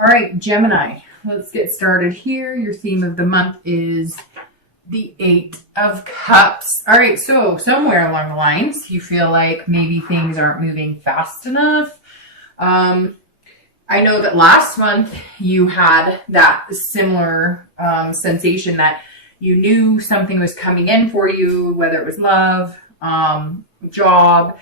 All right, Gemini, let's get started here. Your theme of the month is the Eight of Cups. All right, so somewhere along the lines, you feel like maybe things aren't moving fast enough. I know that last month you had that similar sensation that you knew something was coming in for you, whether it was love, job,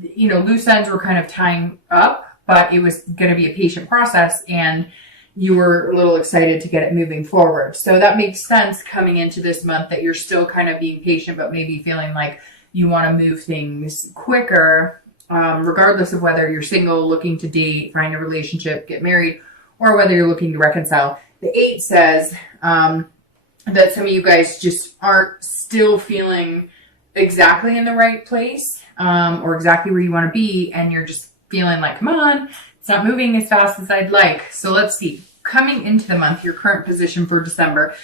loose ends were kind of tying up, but it was going to be a patient process and you were a little excited to get it moving forward. So that makes sense coming into this month that you're still kind of being patient, but maybe feeling like you want to move things quicker, regardless of whether you're single, looking to date, find a relationship, get married, or whether you're looking to reconcile. The 8 says that some of you guys just aren't still feeling exactly in the right place or exactly where you want to be, and you're just feeling like, come on, it's not moving as fast as I'd like. So let's see. Coming into the month, your current position for December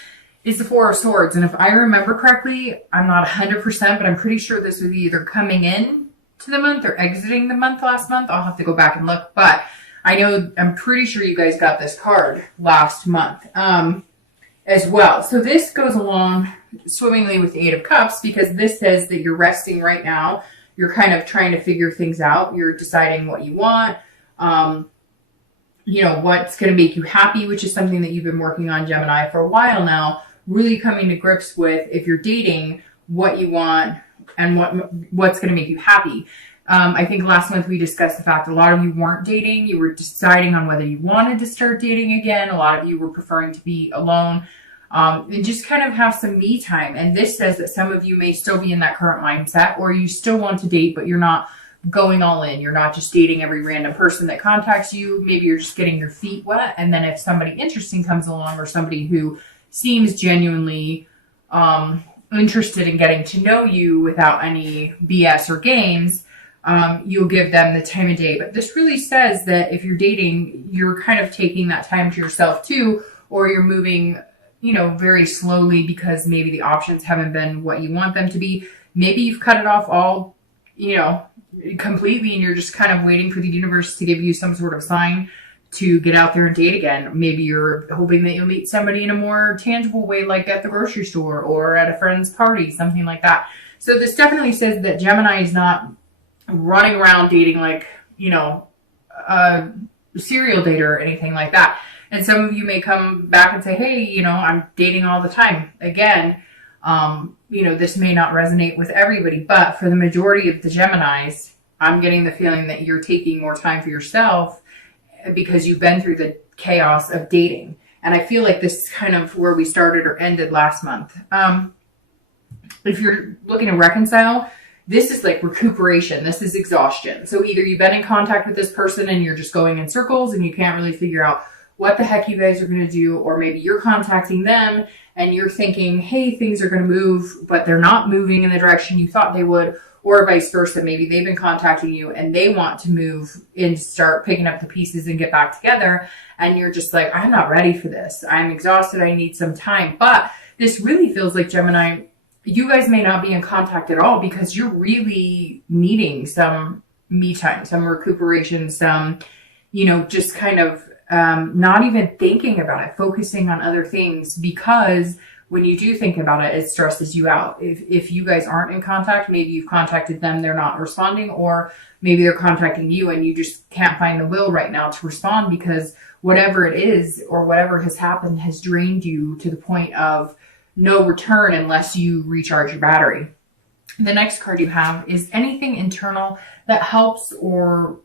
is the 4 of Swords. And if I remember correctly, I'm not 100%, but I'm pretty sure this was either coming in to the month or exiting the month last month. I'll have to go back and look. But I'm pretty sure you guys got this card last month as well. So this goes along swimmingly with the 8 of Cups because this says that you're resting right now. You're kind of trying to figure things out. You're deciding what you want. What's going to make you happy, which is something that you've been working on, Gemini, for a while now, really coming to grips with, if you're dating, what you want and what's going to make you happy. I think last month we discussed the fact a lot of you weren't dating. You were deciding on whether you wanted to start dating again. A lot of you were preferring to be alone and just kind of have some me time. And this says that some of you may still be in that current mindset, or you still want to date, but you're not going all in. You're not just dating every random person that contacts you. Maybe you're just getting your feet wet. And then if somebody interesting comes along, or somebody who seems genuinely interested in getting to know you without any BS or games, you'll give them the time of day. But this really says that if you're dating, you're kind of taking that time to yourself too, or you're moving, very slowly because maybe the options haven't been what you want them to be. Maybe you've cut it off all, completely, and you're just kind of waiting for the universe to give you some sort of sign to get out there and date again. Maybe you're hoping that you'll meet somebody in a more tangible way, like at the grocery store or at a friend's party, something like that. So this definitely says that Gemini is not running around dating like, a serial dater or anything like that. And some of you may come back and say, hey, I'm dating all the time. Again, this may not resonate with everybody, but for the majority of the Geminis, I'm getting the feeling that you're taking more time for yourself because you've been through the chaos of dating. And I feel like this is kind of where we started or ended last month. If you're looking to reconcile, this is like recuperation. This is exhaustion. So either you've been in contact with this person and you're just going in circles and you can't really figure out what the heck you guys are going to do, or maybe you're contacting them and you're thinking, hey, things are going to move, but they're not moving in the direction you thought they would, or vice versa. Maybe they've been contacting you and they want to move and start picking up the pieces and get back together. And you're just like, I'm not ready for this. I'm exhausted. I need some time. But this really feels like, Gemini, you guys may not be in contact at all because you're really needing some me time, some recuperation, some, just kind of not even thinking about it, focusing on other things, because when you do think about it, it stresses you out. If you guys aren't in contact, maybe you've contacted them, they're not responding, or maybe they're contacting you and you just can't find the will right now to respond because whatever it is or whatever has happened has drained you to the point of no return unless you recharge your battery. The next card you have is anything internal that helps or,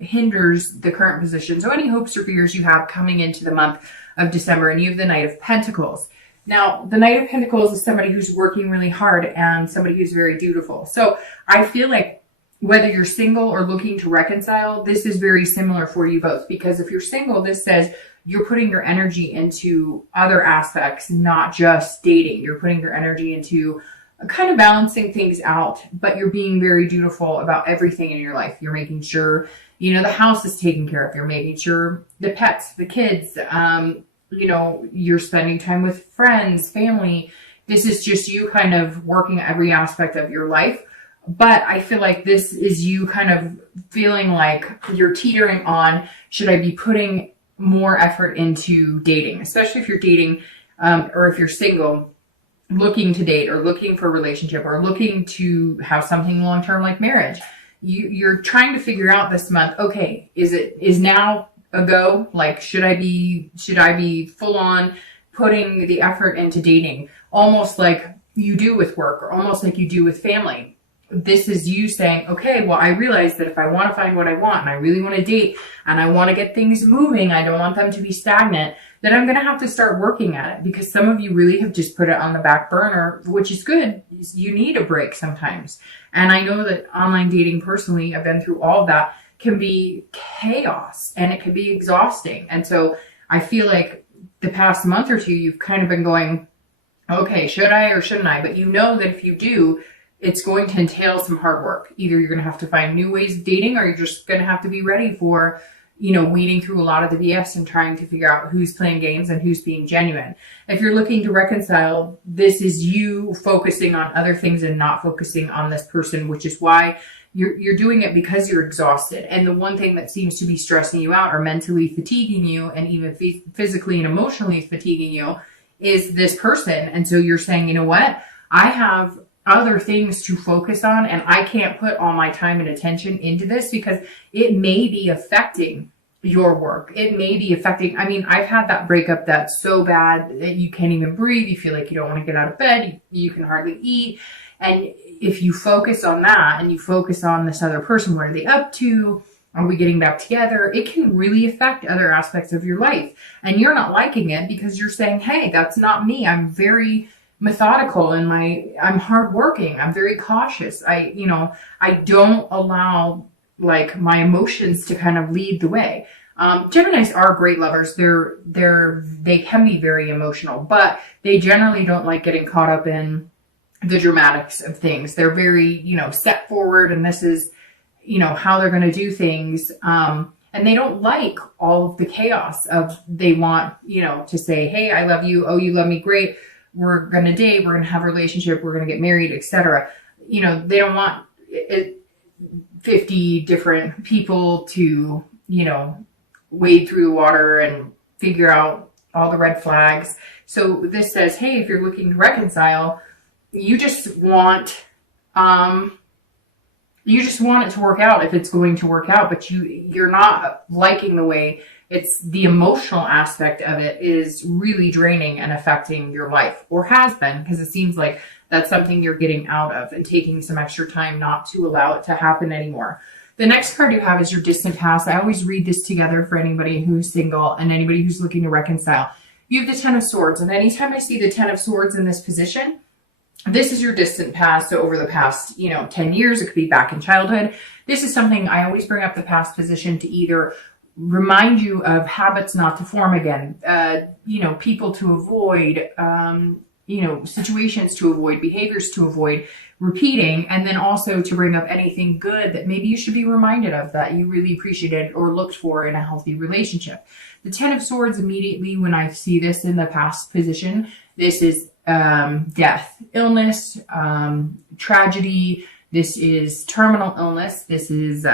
hinders the current position. So any hopes or fears you have coming into the month of December, and you have the Knight of Pentacles. Now, the Knight of Pentacles is somebody who's working really hard and somebody who's very dutiful. So I feel like whether you're single or looking to reconcile, this is very similar for you both, because if you're single, this says you're putting your energy into other aspects, not just dating. You're putting your energy into kind of balancing things out, but you're being very dutiful about everything in your life. You're making sure, the house is taken care of. You're making sure the pets, the kids, you're spending time with friends, family. This is just you kind of working every aspect of your life. But I feel like this is you kind of feeling like you're teetering on, should I be putting more effort into dating, especially if you're dating or if you're single, looking to date or looking for a relationship or looking to have something long-term like marriage. You're trying to figure out this month, okay, is now a go? Like, should I be full on putting the effort into dating, almost like you do with work or almost like you do with family? This is you saying, okay, well, I realize that if I want to find what I want and I really want to date and I want to get things moving, I don't want them to be stagnant, then I'm going to have to start working at it, because some of you really have just put it on the back burner, which is good. You need a break sometimes. And I know that online dating, personally, I've been through all of that, can be chaos and it can be exhausting. And so I feel like the past month or two, you've kind of been going, okay, should I or shouldn't I? But you know that if you do, it's going to entail some hard work. Either you're going to have to find new ways of dating, or you're just going to have to be ready for, weeding through a lot of the BS and trying to figure out who's playing games and who's being genuine. If you're looking to reconcile, this is you focusing on other things and not focusing on this person, which is why you're doing it, because you're exhausted. And the one thing that seems to be stressing you out or mentally fatiguing you and even physically and emotionally fatiguing you is this person. And so you're saying, you know what? I have other things to focus on, and I can't put all my time and attention into this because it may be affecting your work. It may be affecting, I've had that breakup that's so bad that you can't even breathe. You feel like you don't want to get out of bed. You can hardly eat. And if you focus on that and you focus on this other person, what are they up to? Are we getting back together? It can really affect other aspects of your life. And you're not liking it because you're saying, hey, that's not me. I'm very methodical and I'm hardworking. I'm very cautious. I don't allow my emotions to kind of lead the way. Geminis are great lovers. They can be very emotional, but they generally don't like getting caught up in the dramatics of things. They're very, set forward, and this is, how they're going to do things. And they don't like all of the chaos of, they want, to say, hey, I love you. Oh, you love me. Great. We're going to date. We're going to have a relationship. We're going to get married, etc. They don't want 50 different people to, wade through the water and figure out all the red flags. So this says, hey, if you're looking to reconcile, you just want it to work out if it's going to work out, but you're not liking the way it's the emotional aspect of it is really draining and affecting your life, or has been, because it seems like that's something you're getting out of and taking some extra time not to allow it to happen anymore. The next card you have is your distant past. I always read this together for anybody who's single and anybody who's looking to reconcile. You have the Ten of Swords, and anytime I see the Ten of Swords in this position, this is your distant past. So over the past, 10 years, it could be back in childhood. This is something I always bring up, the past position, to either remind you of habits not to form again, people to avoid, situations to avoid, behaviors to avoid repeating, and then also to bring up anything good that maybe you should be reminded of that you really appreciated or looked for in a healthy relationship. The Ten of Swords, immediately when I see this in the past position, this is death, illness, tragedy. This is terminal illness. This is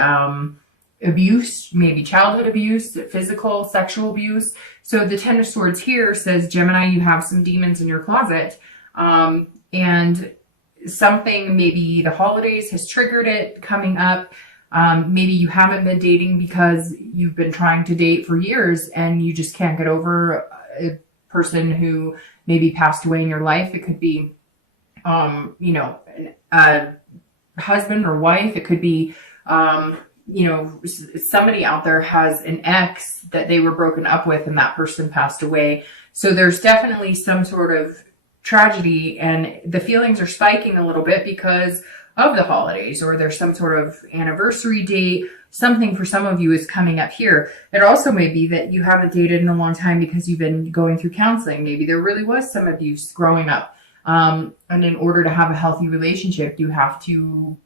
abuse, maybe childhood abuse, physical, sexual abuse. So the Ten of Swords here says, Gemini, you have some demons in your closet, and something, maybe the holidays has triggered it coming up. Maybe you haven't been dating because you've been trying to date for years and you just can't get over a person who maybe passed away in your life. It could be, a husband or wife. It could be, somebody out there has an ex that they were broken up with and that person passed away. So there's definitely some sort of tragedy, and the feelings are spiking a little bit because of the holidays, or there's some sort of anniversary date. Something for some of you is coming up here. It also may be that you haven't dated in a long time because you've been going through counseling. Maybe there really was some abuse growing up. And in order to have a healthy relationship, you have to,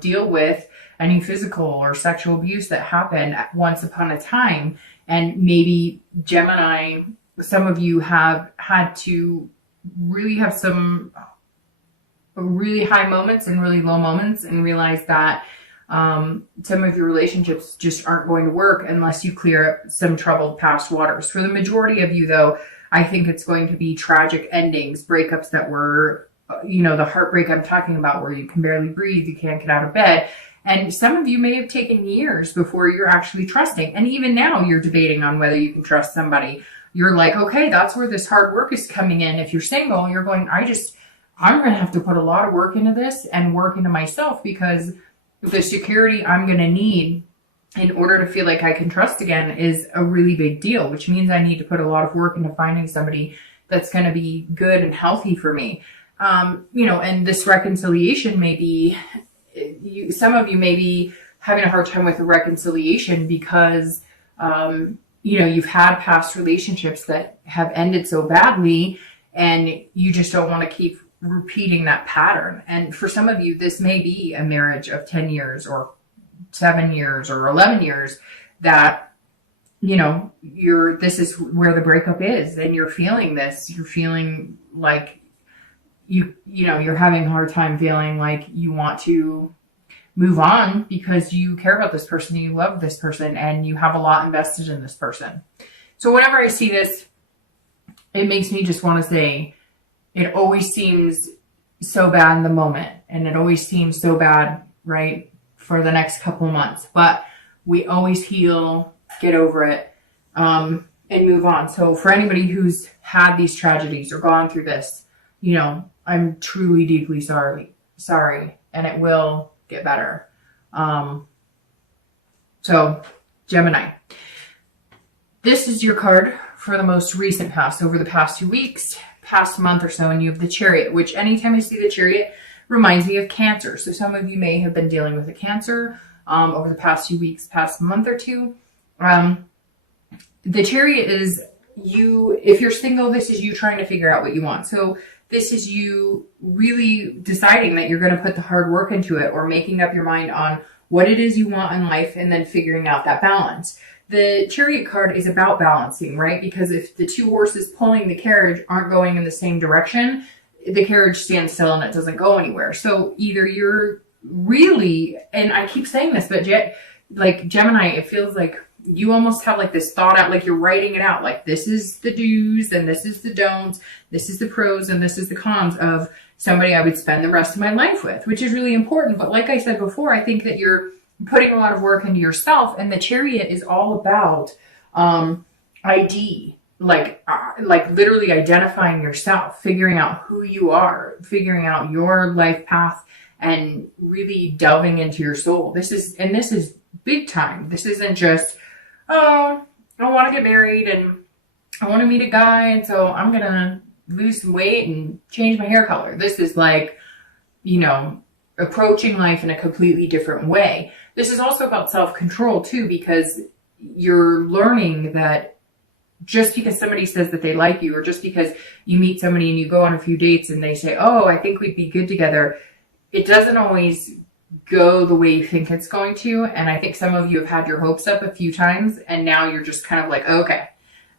deal with any physical or sexual abuse that happened once upon a time. And maybe Gemini, some of you have had to really have some really high moments and really low moments and realize that Some of your relationships just aren't going to work unless you clear up some troubled past waters. For the majority of you, though, I think it's going to be tragic endings, breakups that were, the heartbreak I'm talking about, where you can barely breathe, you can't get out of bed. And some of you may have taken years before you're actually trusting. And even now you're debating on whether you can trust somebody. You're like, okay, that's where this hard work is coming in. If you're single, you're going, I'm going to have to put a lot of work into this and work into myself, because the security I'm going to need in order to feel like I can trust again is a really big deal, which means I need to put a lot of work into finding somebody that's going to be good and healthy for me. And this reconciliation may be, some of you may be having a hard time with the reconciliation because, you've had past relationships that have ended so badly, and you just don't want to keep repeating that pattern. And for some of you, this may be a marriage of 10 years or 7 years or 11 years that, this is where the breakup is, and you're feeling this. You're feeling like you're having a hard time feeling like you want to move on because you care about this person, you love this person, and you have a lot invested in this person. So whenever I see this, it makes me just want to say, it always seems so bad in the moment, and it always seems so bad, right, for the next couple of months. But we always heal, get over it, and move on. So for anybody who's had these tragedies or gone through this, I'm truly deeply sorry, and it will get better. So Gemini, this is your card for the most recent past, over the past 2 weeks, past month or so, and you have the Chariot, which anytime I see the Chariot reminds me of Cancer. So some of you may have been dealing with a Cancer over the past few weeks, past month or two. The Chariot is you, if you're single, this is you trying to figure out what you want. So this is you really deciding that you're going to put the hard work into it, or making up your mind on what it is you want in life, and then figuring out that balance. The Chariot card is about balancing, right? Because if the two horses pulling the carriage aren't going in the same direction, the carriage stands still and it doesn't go anywhere. So either you're really, and I keep saying this, but like Gemini, it feels like you almost have like this thought out, like you're writing it out, like this is the do's and this is the don'ts, this is the pros and this is the cons of somebody I would spend the rest of my life with, which is really important. But like I said before, I think that you're putting a lot of work into yourself, and the Chariot is all about ID, like literally identifying yourself, figuring out who you are, figuring out your life path, and really delving into your soul. This is big time. This isn't just, oh, I want to get married and I want to meet a guy, and so I'm going to lose some weight and change my hair color. This is like, approaching life in a completely different way. This is also about self-control too, because you're learning that just because somebody says that they like you, or just because you meet somebody and you go on a few dates and they say, oh, I think we'd be good together, it doesn't always go the way you think it's going to. And I think some of you have had your hopes up a few times, and now you're just kind of like, okay,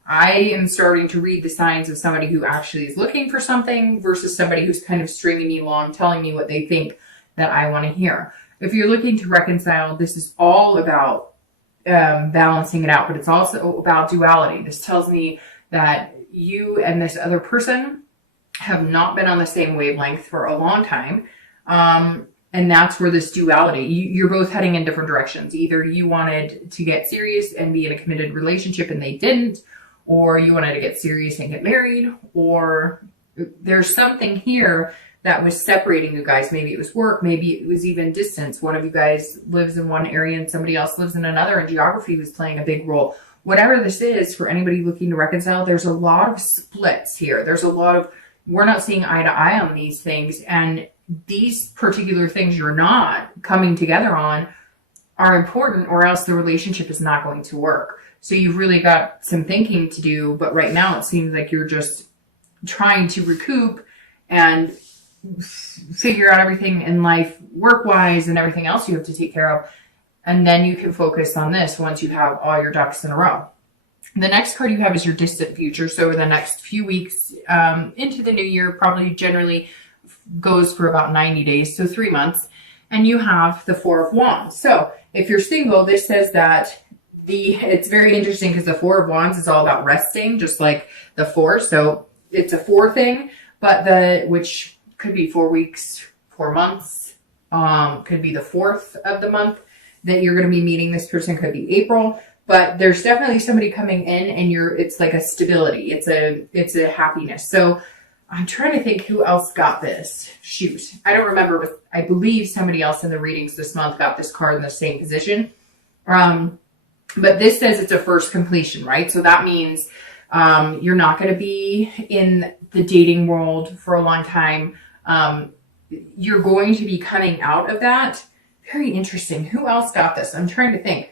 I am starting to read the signs of somebody who actually is looking for something versus somebody who's kind of stringing me along, telling me what they think that I want to hear. If you're looking to reconcile, this is all about balancing it out, but it's also about duality. This tells me that you and this other person have not been on the same wavelength for a long time. And that's where this duality, you're both heading in different directions. Either you wanted to get serious and be in a committed relationship and they didn't, or you wanted to get serious and get married, or there's something here that was separating you guys. Maybe it was work, maybe it was even distance. One of you guys lives in one area and somebody else lives in another, and geography was playing a big role. Whatever this is, for anybody looking to reconcile, there's a lot of splits here. There's a lot of, we're not seeing eye to eye on these things, and these particular things you're not coming together on are important, or else the relationship is not going to work. So you've really got some thinking to do, but right now it seems like you're just trying to recoup and figure out everything in life work-wise and everything else you have to take care of. And then you can focus on this once you have all your ducks in a row. The next card you have is your distant future. So the next few weeks into the new year, probably generally goes for about 90 days, so 3 months. and you have the Four of Wands. So if you're single, this says that it's very interesting because the Four of Wands is all about resting, just like the Four. So it's a 4 thing, but which could be 4 weeks, 4 months, could be the 4th of the month that you're going to be meeting this person, could be April. But there's definitely somebody coming in, and it's like a stability. It's a happiness. So I'm trying to think who else got this. Shoot. I don't remember, but I believe somebody else in the readings this month got this card in the same position. But this says it's a first completion, right? So that means you're not going to be in the dating world for a long time. You're going to be coming out of that. Very interesting. Who else got this? I'm trying to think.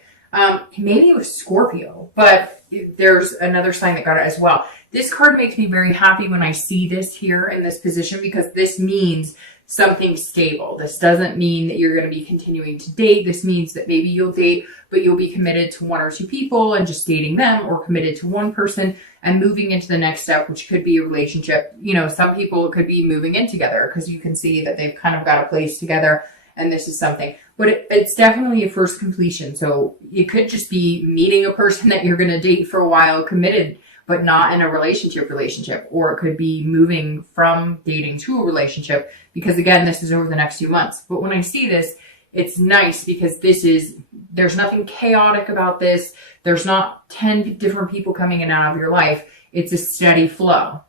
Maybe it was Scorpio, but there's another sign that got it as well. This card makes me very happy when I see this here in this position, because this means something stable. This doesn't mean that you're going to be continuing to date. This means that maybe you'll date, but you'll be committed to 1 or 2 people and just dating them, or committed to one person and moving into the next step, which could be a relationship. You know, some people could be moving in together because you can see that they've kind of got a place together, and this is something. But it's definitely a first completion. So it could just be meeting a person that you're going to date for a while, committed, but not in a relationship. Or it could be moving from dating to a relationship, because again, this is over the next few months. But when I see this, it's nice because there's nothing chaotic about this. There's not 10 different people coming in and out of your life. It's a steady flow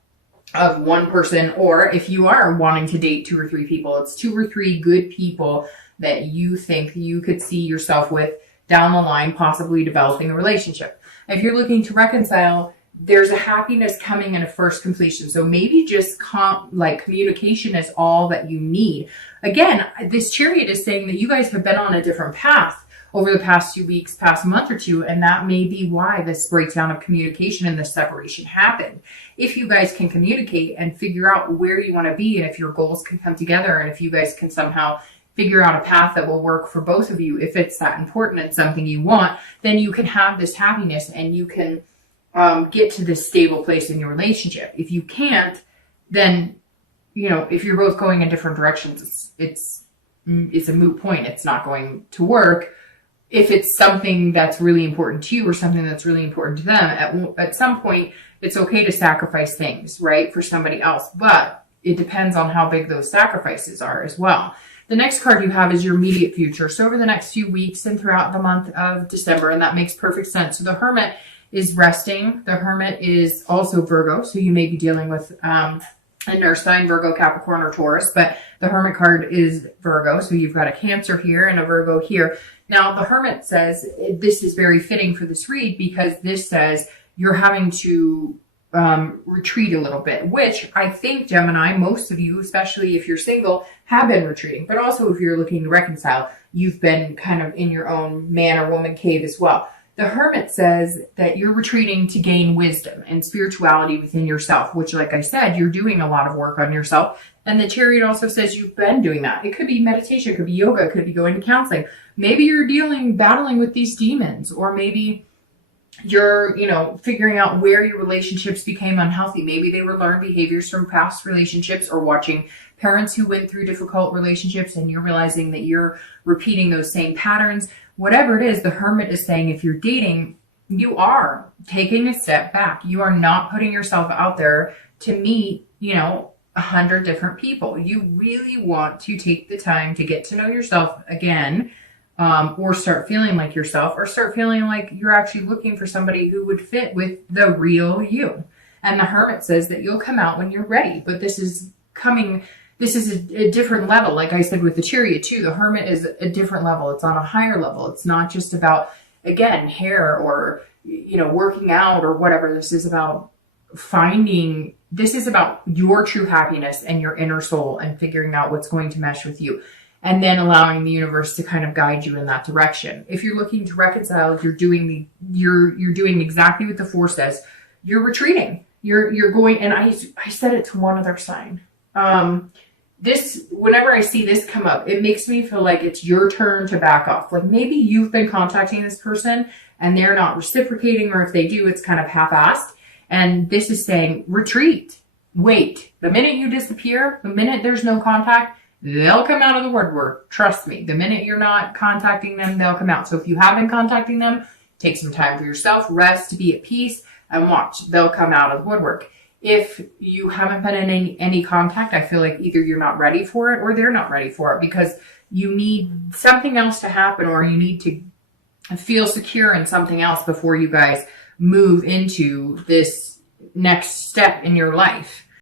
of one person. Or if you are wanting to date 2 or 3 people, it's 2 or 3 good people that you think you could see yourself with down the line, possibly developing a relationship. If you're looking to reconcile, there's a happiness coming in a first completion. So maybe just communication is all that you need. Again, this Chariot is saying that you guys have been on a different path over the past few weeks, past month or two, and that may be why this breakdown of communication and this separation happened. If you guys can communicate and figure out where you want to be, and if your goals can come together, and if you guys can somehow figure out a path that will work for both of you, if it's that important and something you want, then you can have this happiness and you can get to this stable place in your relationship. If you can't, then, you know, if you're both going in different directions, it's a moot point. It's not going to work. If it's something that's really important to you or something that's really important to them, at some point, it's okay to sacrifice things, right, for somebody else. But it depends on how big those sacrifices are as well. The next card you have is your immediate future. So over the next few weeks and throughout the month of December, and that makes perfect sense. So the Hermit is resting. The Hermit is also Virgo. So you may be dealing with a nurse sign, Virgo, Capricorn, or Taurus, but the Hermit card is Virgo. So you've got a Cancer here and a Virgo here. Now the Hermit says this is very fitting for this read, because this says you're having to retreat a little bit, which I think, Gemini, most of you, especially if you're single, have been retreating. But also if you're looking to reconcile, you've been kind of in your own man or woman cave as well. The Hermit says that you're retreating to gain wisdom and spirituality within yourself, which, like I said, you're doing a lot of work on yourself. And the Chariot also says you've been doing that. It could be meditation, it could be yoga, it could be going to counseling. Maybe you're battling with these demons, or maybe you're, figuring out where your relationships became unhealthy. Maybe they were learned behaviors from past relationships, or watching parents who went through difficult relationships, and you're realizing that you're repeating those same patterns. Whatever it is, the Hermit is saying if you're dating, you are taking a step back. You are not putting yourself out there to meet, 100 different people. You really want to take the time to get to know yourself again, or start feeling like yourself, or start feeling like you're actually looking for somebody who would fit with the real you. And the Hermit says that you'll come out when you're ready, but this is a different level. Like I said with the Chariot too, the Hermit is a different level. It's on a higher level. It's not just about, again, hair or, working out or whatever. This is about your true happiness and your inner soul, and figuring out what's going to mesh with you, and then allowing the universe to kind of guide you in that direction. If you're looking to reconcile, you're doing exactly what the 4 says. You're retreating. You're going, and I said it to one other sign. Whenever I see this come up, it makes me feel like it's your turn to back off. Like maybe you've been contacting this person and they're not reciprocating, or if they do, it's kind of half-assed. And this is saying, retreat, wait. The minute you disappear, the minute there's no contact, they'll come out of the woodwork. Trust me. The minute you're not contacting them, they'll come out. So if you have been contacting them, take some time for yourself, rest, be at peace, and watch. They'll come out of the woodwork. If you haven't been in any contact, I feel like either you're not ready for it or they're not ready for it, because you need something else to happen, or you need to feel secure in something else before you guys move into this next step in your life.